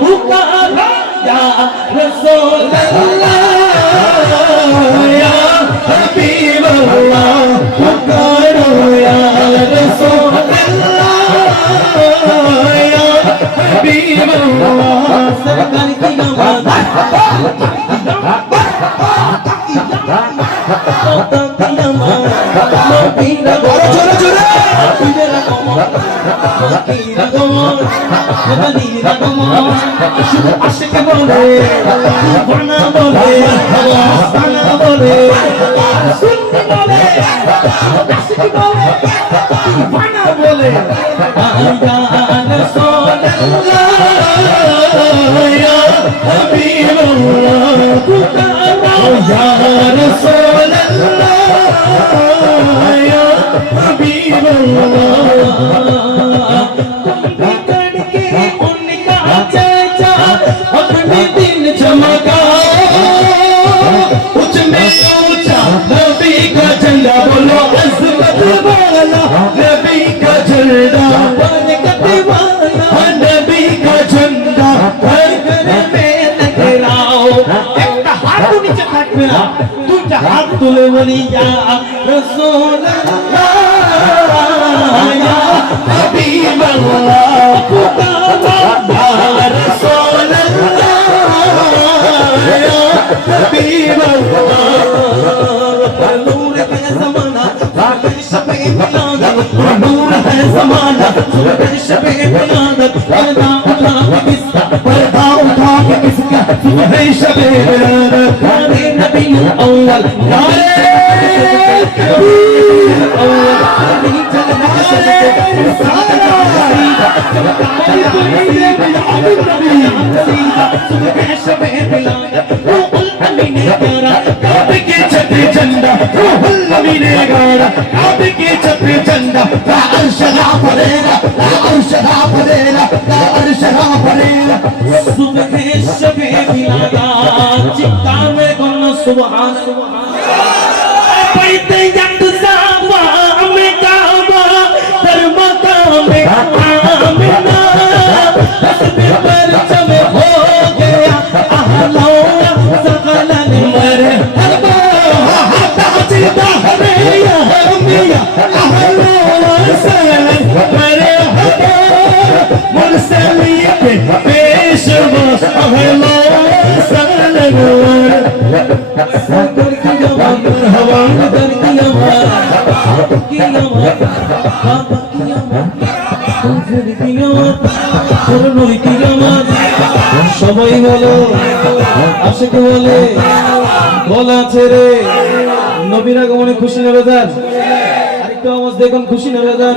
पुकारो या रसूल अल्लाह या हबीब अल्लाह पुकारो या रसूल अल्लाह या हबीब अल्लाह सरकार की नवाज আশিক বলে বানা বলে সানা বলে সুন্নি বলে আশিক বলে বানা বলে ইয়া রাসূলুল্লাহ ইয়া হাবিবাল্লাহ পুকারো ইয়া রাসূলুল্লাহ ইয়া হাবিবাল্লাহ अपने दिन चमकाओ उसमें ऊंचा नबी का झंडा बोलो अज़मत वाला नबी का झंडा बरकत वाला नबी का झंडा हर घर में लहराओ एक हाथ नीचे থাকবে না দুইটা হাত তুলে বলি ইয়া রাসূলুল্লাহ ইয়া হাবিবাল্লাহ পুকারো ইয়া রাসূলুল্লাহ ইয়া হাবিবাল্লাহ নূর है ज़माना शबे मिलादत नूर है ज़माना शबे मिलादत पर्दा उठा के किसका सुबह शबे मिलादत यारे नबी अव्वल यारे अव्वल नबी चलना सुबह शबे मिलादत काबे के छतरी झंडा नबी ने गाड़ा काबे के छतरी झंडा अर्श ना पड़ेगा अर्श ना पड़ेगा अर्श ना पड़ेगा सुबह शबे मिलादत चित्ता में गुन सुभान पैते यंतसा में काबा दर मकाम में आमिना हस्बे पर चमे हो गया अहला सकलन मरे हबा ताजिदा हरे या हमिया अहला वसलन मरे हबा मुरसलियत पेशवा अहला सकलन मरे सकर की जवान हवा दर की आवाज की आवाज बाबा की आवाज तुझे की आवाज सुरनूर की आवाज সবাই বলো আশিক বলে বলা ছেড়ে নবীর আগমনে খুশি না বেজার আরেকটু আওয়াজ দেখুন খুশি না বেজার